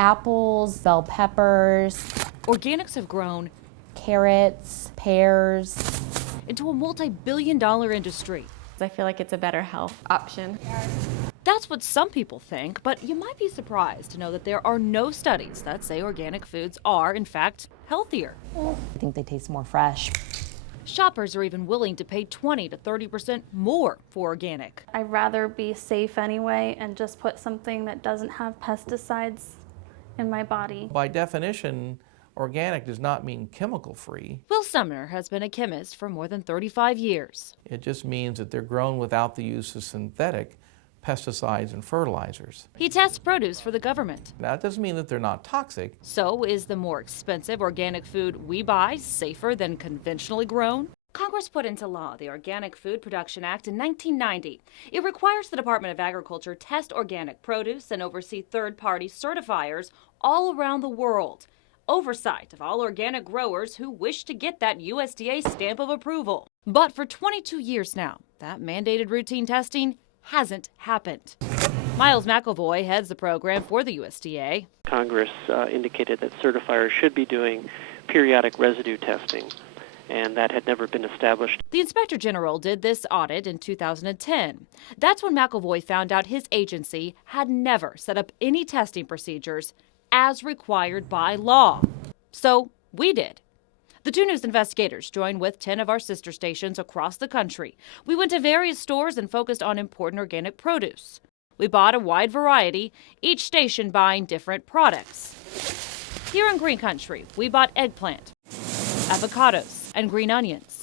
apples, bell peppers. Organics have grown Carrots, pears. into a multi-billion-dollar industry. I feel like it's a better health option. That's what some people think, but you might be surprised to know that there are no studies that say organic foods are, in fact, healthier. I think they taste more fresh. Shoppers are even willing to pay 20 to 30% more for organic. I'd rather be safe anyway and just put something that doesn't have pesticides in my body. By definition, organic does not mean chemical-free. Will Sumner has been a chemist for more than 35 years. It just means that they're grown without the use of synthetic pesticides and fertilizers. He tests produce for the government. Now, that doesn't mean that they're not toxic. So is the more expensive organic food we buy safer than conventionally grown? Congress put into law the Organic Food Production Act in 1990. It requires the Department of Agriculture test organic produce and oversee third-party certifiers all around the world. Oversight of all organic growers who wish to get that USDA stamp of approval. But for 22 years now, that mandated routine testing hasn't happened. Miles McElvoy heads the program for the USDA. Congress indicated that certifiers should be doing periodic residue testing, and that had never been established. The Inspector General did this audit in 2010. That's when McElvoy found out his agency had never set up any testing procedures as required by law. So we did. The 2 News investigators joined with 10 of our sister stations across the country. We went to various stores and focused on important organic produce. We bought a wide variety, each station buying different products. Here in Green Country, we bought eggplant, avocados, and green onions.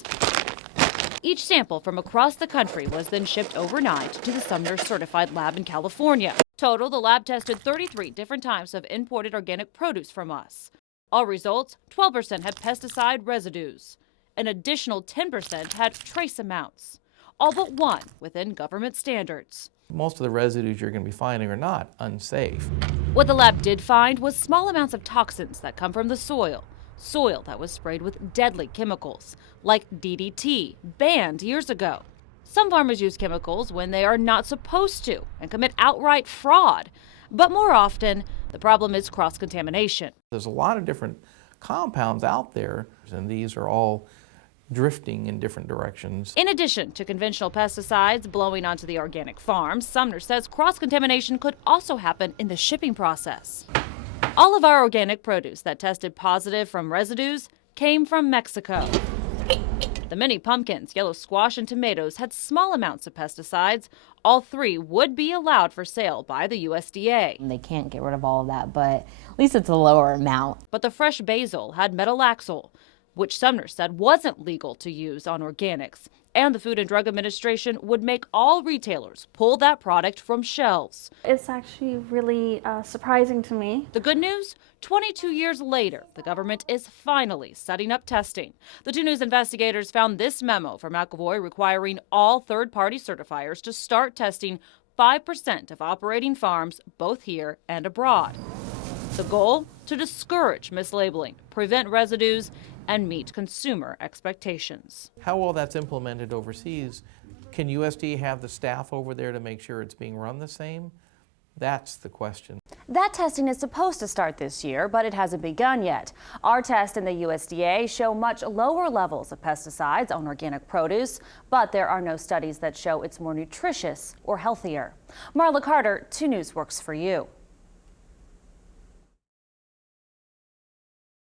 Each sample from across the country was then shipped overnight to the Sumner Certified Lab in California. Total, the lab tested 33 different types of imported organic produce from us. All results, 12% had pesticide residues. An additional 10% had trace amounts. All but one within government standards. Most of the residues you're going to be finding are not unsafe. What the lab did find was small amounts of toxins that come from the soil. Soil that was sprayed with deadly chemicals, like DDT, banned years ago. Some farmers use chemicals when they are not supposed to and commit outright fraud. But more often, the problem is cross-contamination. There's a lot of different compounds out there, and these are all drifting in different directions. In addition to conventional pesticides blowing onto the organic farms, Sumner says cross-contamination could also happen in the shipping process. All of our organic produce that tested positive from residues came from Mexico. The mini pumpkins, yellow squash, and tomatoes had small amounts of pesticides. All 3 would be allowed for sale by the USDA. They can't get rid of all of that, but at least it's a lower amount. But the fresh basil had metalaxyl, which Sumner said wasn't legal to use on organics. And the Food and Drug Administration would make all retailers pull that product from shelves. It's actually really surprising to me. The good news? 22 years later, the government is finally setting up testing. The 2 News investigators found this memo from McElvoy requiring all third-party certifiers to start testing 5% of operating farms, both here and abroad. The goal? To discourage mislabeling, prevent residues, and meet consumer expectations. How well that's implemented overseas, can USDA have the staff over there to make sure it's being run the same? That's the question. That testing is supposed to start this year, but it hasn't begun yet. Our tests in the USDA show much lower levels of pesticides on organic produce, but there are no studies that show it's more nutritious or healthier. Marla Carter, 2 News works for you.